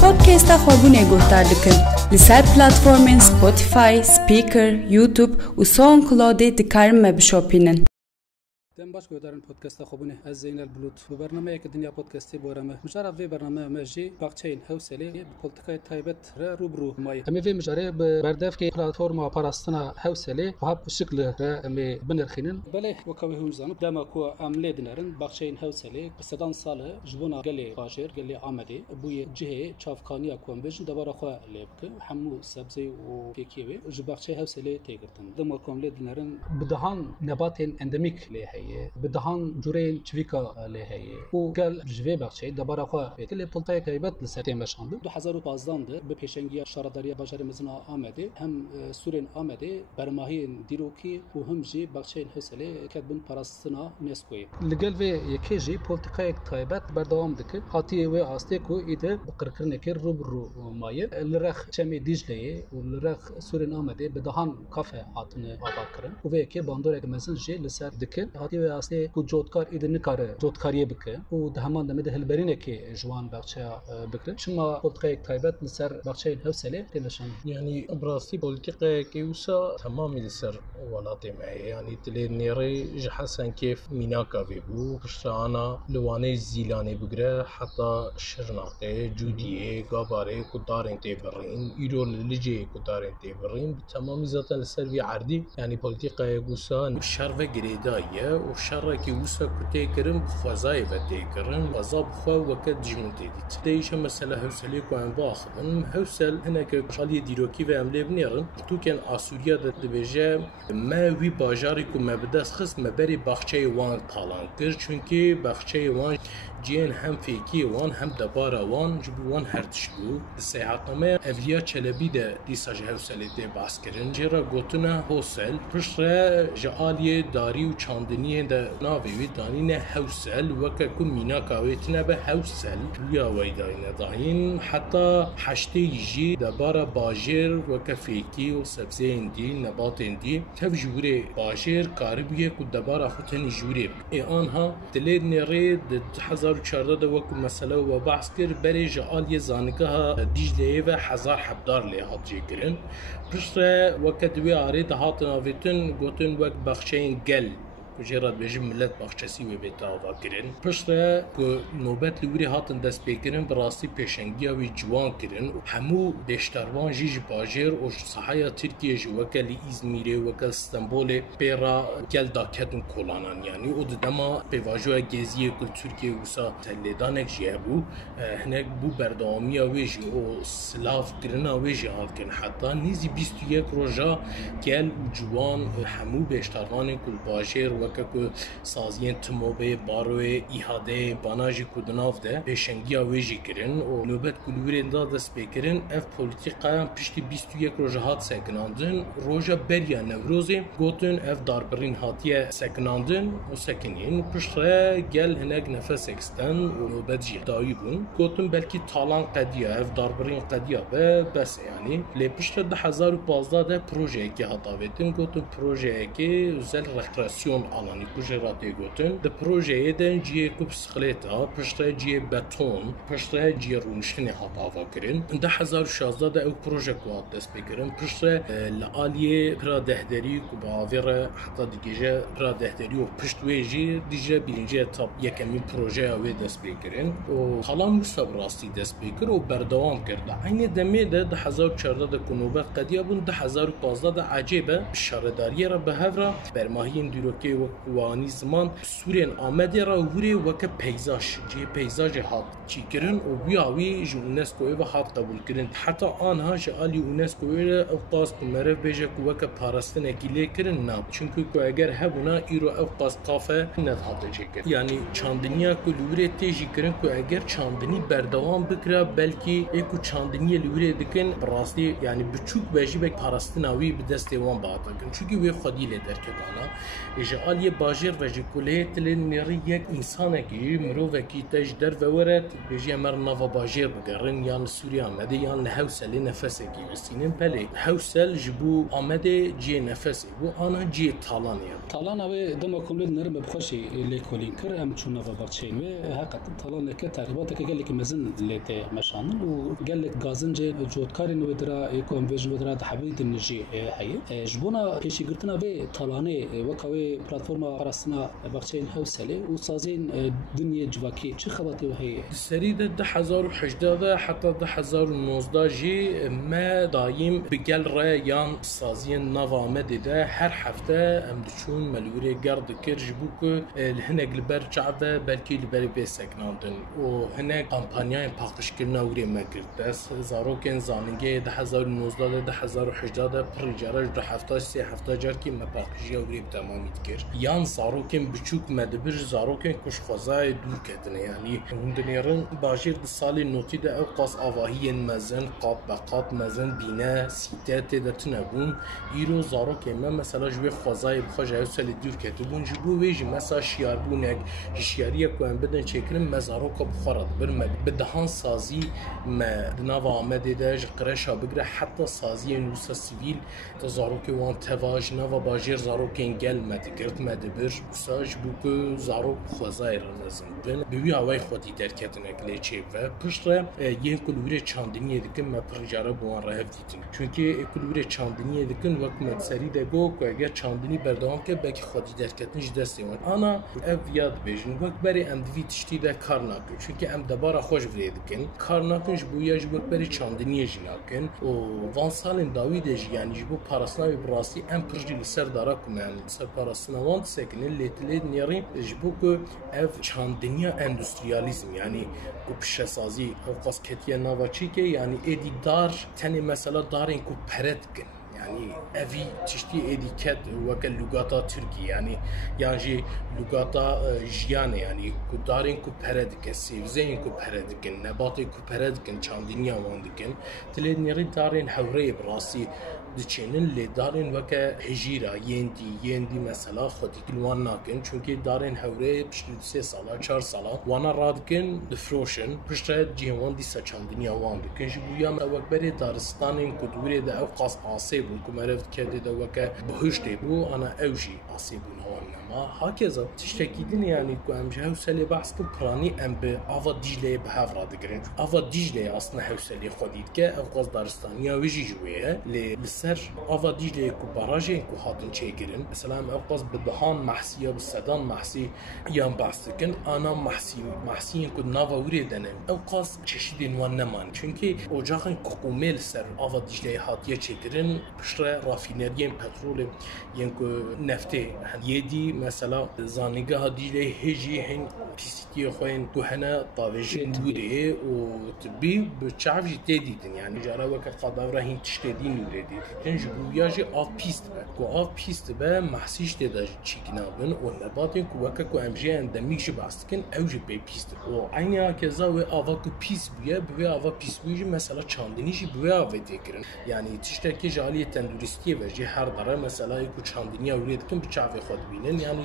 پودکست خوابونه گفتار دکن لسر پلتفرمین سپوتیفای، سپیکر، یوتیوب و ساوندکلاود دکارم مبشوپینن. دم باش گودارن پودکست خوابونه از زین البلوت و برنامه یک دنیا پودکستی بورمه مجرد وی برنامه مجی باقچین حوصله پلیتیکای تایبت روبرو مای همه وی مجرد بردف که پلتفرم پاراستنا حوصله و هب شکل را می بنرخینن بله وکوی همزان دم کو عمله دنرن باقچین حوصله بسدان ساله جبونا گلی باشر گلی آمده بوی جهه چافکانی کوم بجن دبار خو لبک حمو سبزی و فیکیوی جباقچه حوصله تیگرتن دم کوم لدنرن بدهان نبات اندمیک له بدهان جورين تشفيكا لهي وقال جوي بخشي دبر اخو بيتل بولتاي تايبت لساتين باشاند 2015 به پیشنگی شارداری بازار مزنا آمده هم سورین آمده برماهی دیروکی و هم جی بخشی حوصله کدبن پاراستنا نسکوی لگل و یکیجی پلیتیکای تایبت بردوام دکه هاتی و استیکو ایده بقرکرنه که روبرو مایه لرخ چمی دیجلی و لرخ سورین آمده بدهان کافه هاتن آباکرن و یکی باندور مزنجی لسر دکه هاتی و استی کو جوتکار ایده نکاره جوتکاری بکه و دهمان دمده هلبرینه که جوان بخشی بکره شما پلیتیکای تایبت لسر بخشی حوصله تلشان يعني براسي بوليتيقي كيوسا تمامي لسر ولاتي معي يعني تلي نيري جحسن كيف ميناكا فيبو بشتانا لواني زيلاني بقرا حتى شرناقي جودية قاباري كدارين تيبرين ايرو لجي كدارين تيبرين تمامي ذاتا لسر في عردي يعني بوليتيقي يوسا شرفة قريداية وشرة كيوسا كتي كرم فضاي بدي كرم فضا بخوا وكد جمنتي ديت تيش مسألة هوسلي كوان باخن هوسل هناك شالي دیروکی و عمله بنیرن تو کن آسوریا دبیجه ما وی باجاری کو مبدس خص مبری باخچه وان تالان کر چونکی باخچه وان جین هم فیکی وان هم دبارا وان جبو وان هرتشلو سیاحتنامه اولیا چلبی ده دیساج هوسلی ده باس کرن جرا گوتنا هوسل پشت جالی داری و چاندنی ده ناوی وی دانین هوسل وکه کو مینا کاویتنا به هوسل یا ویداین داین حتی حشتی جی دبارا باجر وکفیکی و سبزی اندی نبات اندی تف جوره باجر کاربیه کو دبارا خودن جوره ای آنها دلیر نری 2014 وقت مسئله و بحث کرد برای جعالی زانگاه دیجلیه و 1000 حبدار لیهات جیگرن پشت وقت دوی آرید هاتن آویتن گوتن وقت بخشین گل جرات بيجي ملت بخشسي وبيتا واكرين پشت کو نوبت لوري هاتن دست بكرن براسي پیشنگيا وي جوان كرن همو بيشتروان جيج باجر او صحايا تركيا جوكل ازمير وكل اسطنبول بيرا گل داكتن كولانان يعني او دما بيواجو گزيه كل تركيا وسا تلدانك جيبو هناك بو برداميا ويجي او سلاف كرنا ويجي هاتكن حتى نيزي 21 روجا گل جوان همو بيشتروان كل باجر وکه سازین تموبه باروی ایهاده باناجی کودناف ده پیشنگی آویجی کرن و نوبت کلوورین دا دست بکرن اف پولیتیقا پشتی 21 روژه هات سکناندن روژه بریا نوروزی گوتن اف داربرین هاتیه سکناندن و سکنین پشت گل هنگ نفس اکستن و نوبت جی دایی بون گوتن بلکی تالان قدیه اف داربرین قدیه به بس یعنی لی پشت 2015 ده پروژه که هاتاویتن گوتن پروژه که زل رکتراسیون alani kujerate goten de projeye den ciye kubskleta pişte ciye beton pişte ciye runiştine hatava kirin de 2016 da ev proje kuat dest bekirin pişte aliye pra dehderi ku bavere hatta digeje pra dehderi o piştweji dije birinci etap yekemin proje ve dest bekirin o halam musabrasti dest bekir o berdavam kirdi aynı deme de 2014 da kunubat qadiya bun 2015 da acebe şaradariye ra behevra bermahiyin diroke وانی زمان سورین آمده را وری وک پیزاج هات چی کرن و بیاوی یونسکو و هات قبول کرن حتی آنها جالی یونسکو اوقاس مرف بیجه کو وک پاراستن اکیله کرن نه چونکه کو اگر هبونا ایرو اوقاس قافه ندهاته چکر یعنی چاندنیا کو لوری تیجی کرن کو اگر چاندنی بردوام بکره بلکی اکو چاندنی لوری دکن براستی یعنی بچوک بیجی بک پاراستناوی به دست وان باطن چونکه وی خودی له درکدانا اجالی باجر و جکوله تل نری یک انسان کی مرو کی تاج در ورت بیجی مر نوا باجر بگرن یان سوریا مده یان هوسل نفس کی سینم بله هوسل جبو آمده جی نفس بو آنا جی تالان و دم کمل نرم بخوشی لیکولین کر ام چون نوا بچین و حقیقت تالان که تقریبات که گلی که مزن لیت مشانن و گلی گازنج جودکاری نو درا کنورژن درا تحویل النجی هي جبونا پیشی گرتنا به تالانه وکوی پلتفرم پرستنا بچین هوسله و سازین دنیا جواکی چه خواتی و هي سرید 2018 حتی 2019 جی ما دایم بگل ریان سازین نوامده ده هر هفته ام دچون ملوری گرد کرج بوک هنگ لبر چعبه بلکی لبر بیسکناندن و هنگ کمپانیای پخش کردن وری مگرد دست زاروکن زانگه 2019 2018 پروژه دو هفته سه هفته جار کی مپخشی وری تمامید کرد یان زاروکن بچوک مدبر زاروکن کش خوازای دور کردن یعنی هندنیرن باجر سال نوتی ده اوقاس آواهی مزن قاب بقاب مزن بینه سیتت دتنبون ایرو زاروکن مثلا جوی خوازای بخوجه سال دور کردبون جبو ویج مثلا شیار بونک شیاری کوان بدن چکرم مزارو کو بخورد بر بدهان سازی ما نوا آمده ده قرش بگره حتی سازی نوسا سیویل زارو که وان تواج نوا باجر زارو که انگل مدگرد مدبر ساج بوکو زارو خوازای رنزن بن بوی هوای خودی درکتن اگلی چه و پشت یه کلوری چاندنی دکن ما پرجاره بوان راه دیدن چونکه کلوری چاندنی دکن وقت مدسری دگو که اگر چاندنی بردام که بکی خودی درکتنش دستی وان آنا اف یاد بیشن وقت بری ام دوی تشتی ده کار نکن چونکه ام دبارا خوش ورید کن کار نکنش بویاج وقت بری چاندنی جناکن و وان سالن داویدش یعنی جبو پاراسناوی براستی ام پرجی سر دارا کن سر پاراسناوان سکنه لیتلید نیاری جبو که اف چاندنیا اندستریالیزم یعنی کو پشسازی او قاس کتیه نواچی که یعنی ایدی دار تنی مثلا دارین کو پرد کن yani evi çeşitli ediket ve lugata Türkiye yani lugata jiyane yani kudarin ku peredike sevzeyin ku peredike nebati ku peredike çandiniya vandikin tledneri darin havre brasi diçenin le darin ve hijira yendi mesela xatikil wan nakin çünkü darin havre pişti 3 sala 4 sala wana radkin difroşen pişte cihan disa çandiniya vandikin bu yam evberi daristanin kudure de evqas asib kumerevt kedi de ve bahuşte bu ana evji asibun ama hakeza tiştekidin yani ku em hevseli bahs ku prani em be ava Dicle be havra digrin ava Dicle aslında hevseli xodid ke evqas daristaniya ve jijwe le ser ava Dicle ku barajin ku hatin çekirin mesela evqas bedahan mahsiya be sedan mahsi yan bahsdikin ana mahsiyin ku nava uri denen evqas çeşidin van neman çünkü ocağın kukumel ser ava Dicle hatiye çekirin pişre rafineriyen petrol yen ku nefte yedi mesela zanigah Dicle heji hen pisitiye khoyn ku hena tavejin budi o tabi bçavji tedidin yani jara ve qadavra hin tiştedin uredi hen bu yaji av pist ku av pist be mahsiş de çikinabın o nebatin ku vaka ku amjen demik baskin evji be pist o aynı keza ve ava ku pis ve ava pis bu mesela çandini bu ava tekirin yani tişteki jaliyeten turistiye ve her dara mesela ku çandini uredkin bçavi khod binen yani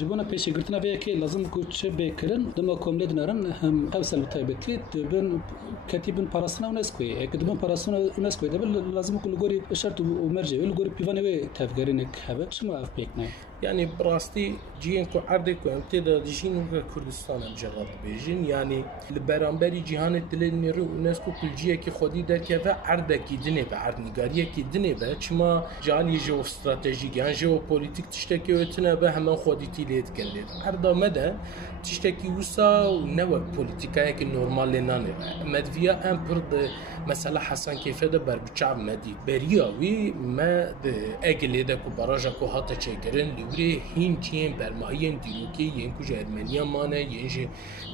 جبونا پیشی گرتنا به که لازم کوچه بکرن دما کامل دنارن هم اوسل تایبتی دبن کتیبن پاراسنا اونسکوی اکدبن پاراسنا اونسکوی دبل لازم کل گوری شرط و مرجع ول گوری پیوانه و تفکرینک هبه شما اف بکنه yani براستی جیان کو عرض کو امتدا دیشین و کردستان جواب بیجین yani برانبری جهان دلنی رو اونسکو کلجیه که خودی در که و عرض کی دنه و عرض نگاریه کی دنه و چما جالی جو استراتژیک yani ژئوپلیتیک تشتکی وتنه به همان خودی تیلید کنید عرض مده تشتکی وسا نو پلیتیکای که نورمال نانه مدویا ام برد مثلا حسن کیفه ده بر بچاب مدی بریاوی ما اگلی ده کو براجا کو هات چیکرن دوره هینچین برمایین دیروکی ین کج ارمنیا مانه ینج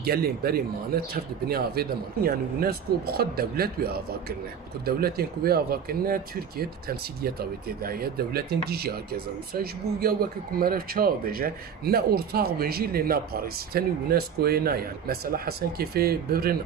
گلین بری مانه ترد بنی آوید مان یعنی یونسکو خود دولت و آوا کرنه کو دولتین کو آوا کرنه ترکیه تمثیلیت آویده دایه دولتین دیجی آکزا وساج بو یا وک کومرف چا بجه نه ارتاق بنجی لنا پاریس تن یونسکو نه یعنی مثلا حسن کیفه برن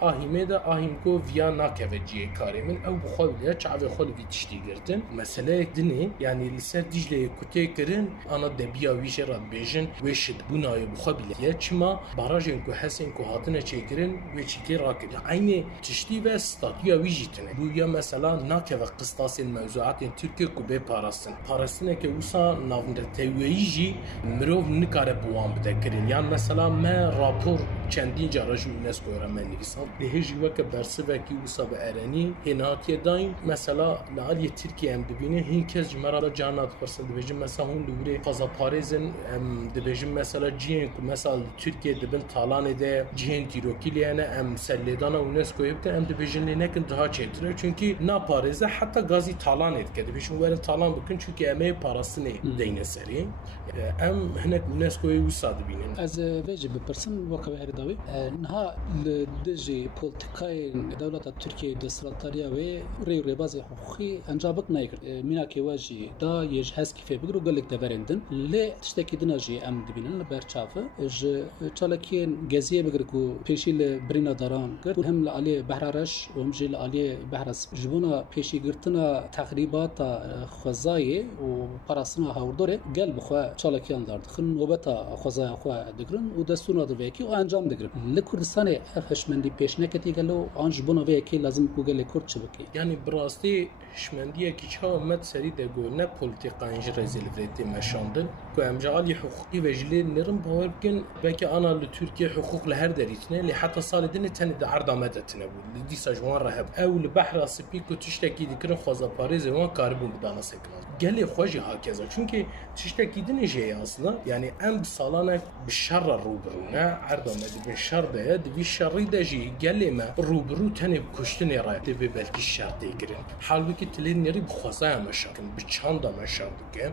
آهیمد آهیمکو ویا ناکوجی کارمن او بخوله چاوی خول وی تشتی گرتن مسئله دنی یعنی لیسر دیجلی کوته کرن انا دبیا ویش راد بیژن وشد بنای بخوله چما باراجن کو حسن کو هاتنه چیکرن و چیتی راکد aynı تشتی و ستاتیا ویجیتنه بو یا مثلا ناکو قسطاس الموضوعات ترکیه کو به پاراستنه که وسا ناوند تویجی مرو نکاره بوام بده کرین یا مثلا ما راپور چندین جارج یونسکو را من نویسم لهجی وک برسه کی وسا به ارانی هناتیه دایم مثلا لالی ترکیه ام ببینه هین کس جمرا جانات پرسن دبیجم مثلا هون دوره فازا پاریزن دبیجم مثلا جین کو مثلا ترکیه دبن تالان ده جین تیروکیلیانه ام سلیدانا یونسکو یبته ام دبیجن نکن daha çektire çünkü na Paris'e hatta gazi talan etkedi bir şey verin talan bakın çünkü emeği parasını deyne seri em hnek UNESCO'yu usadı binin از وجه بپرسم وقت هر داوی نها لدجی پلیتیکای دولت ترکیه دستراتاریا و ری بازی حقوقی انجابک نایکرد مینا کی واجی دا یج هست کی بگرو گلک دورندن ل تشتکی دناجی ام دبینن برچافه ج چالکین گزیه بگرکو پیشی ل برینا داران کرد هم علی بحرارش و هم جل علی بحرس جبونا پیشی گرتنا تقریبات خزای و پاراسنا هاوردوره گل بخوا چالکیان دارد خن نوبتا خزای خو دگرن و دستور دادویکی و انجام دگرن لکردستان افشمندی پیش نکتی گلو آنج بنا ویکی لازم کوگل کرد چبکی یعنی براستی شمندیه کی چا مت سری دگو نه پلیتیکا انج رزلفریتی مشاندن کو امجالی حقوقی وجلی نرم باور بکن بلکه انا لترکیه حقوق لهر دریتنه لی حتی سال دین تن د عرض مدتنه بود دی سجوان رهب او لبحر سپیکو تشتکی دکن خوازا پاریز وان کاربون بدانا سکلان گلی خوجی هاکذا چونکه تشتکی دین جه اصلا یعنی ام سالانه بشر روبرونه عرض مد بشر ده دی شری دجی گلی ما روبرو تنه کشتن رای دی بلکی شر دیگرن حالی که تلین نری بخوازا مشاکن بچاندا مشاکه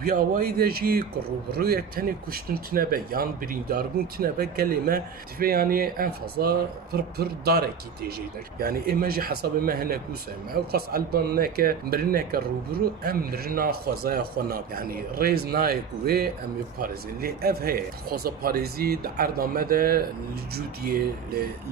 دی اوای دجی روبرو یک تنه کشتن تنه به یان برینداربون تنه به گلی ما دی یعنی انفضا پر داره کی تیجی yani imajı hesabı mehne kusem o qas alban neke birine ke rubru emrina khazaya khona yani rez nay ve em Paris li ev he khaza Parisi de ardamede judiye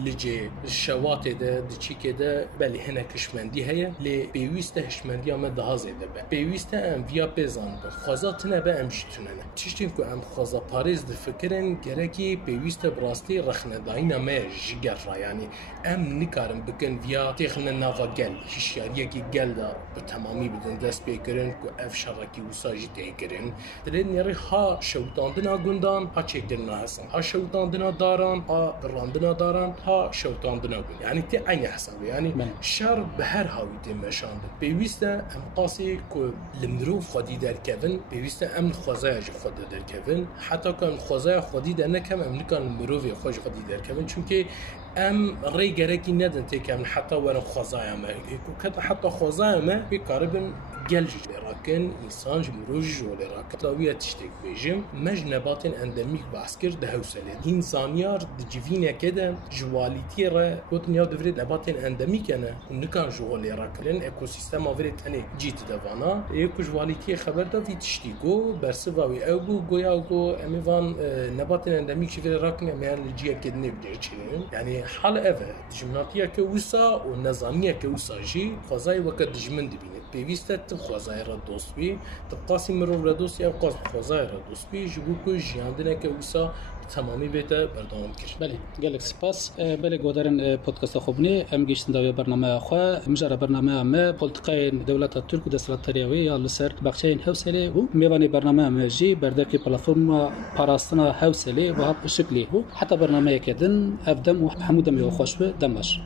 lice şawate de çikede beli hene kişmendi heye li bewiste hişmendi ama daha zede be bewiste em via pezandı khazatına be em şitünene tiştin ku em khaza Paris de fikrin gereki bewiste brasti raxnedayna me jiger yani em nikarim بکن ویا تخن نوا گل هشیاریه کی گل دا به تمامی بدن دست بیکرن کو اف شرکی وساجی تیکرن درین یری ها شوتاندنا گندان ها چیکرنا هستن ها شوتاندنا داران ها راندنا داران ها شوتاندنا گند یعنی تی عین حسابه یعنی شر به هر هاوی تی مشاند بیوسته ام قاسی کو لمرو خودی در کون بیوسته ام خوازای خود در کون حتی کن خوازای خودی در نکم ام نکن مرو خوش خودی در کون چونکه ام ری گرکی ندن تکم حتی ورن خوازای ما که حتی خوازای ما بیکاربن گلج لراکن انسان جمروج ولراکن تاویت تشتک بیجم مج نباتن اندمیک بحث کرد ده حوصله انسانیار دجوینه کده جوالیتی را گوتنیا دورید نباتن اندمیک نه نکان جوال لراکن اکوسیستم آورد تنه جیت دوانا یک جوالیتی خبر دا وی تشتیگو برسواوی او گویا گو امیوان نباتن اندمیک شوی لراکن امیان لجیه کد نبیده چنین یعنی حال اوه دجمناتیه که وسا و نظامیه که وسا جی خوازای وقت دجمن دبینه پیوسته خوازای را دوست بی تقاسی مرو را دوستی او قاس خوازای را دوست بی جبو کو جیاندنه که وسا تمامی بیته بردام کرد. بله گلک سپاس بله گودرن پودکاست خوبنی ام گیشتن داوی برنامه خو مجرا برنامه ما پلیتیکای دولت ترک دستراتریوی یا لسر بخشین حوصله و میوانی برنامه ما جی بردکی پلتفرم پاراستنا حوصله و هب شکلی و حتی برنامه کدن افدم و حمودم یو خوش به دمش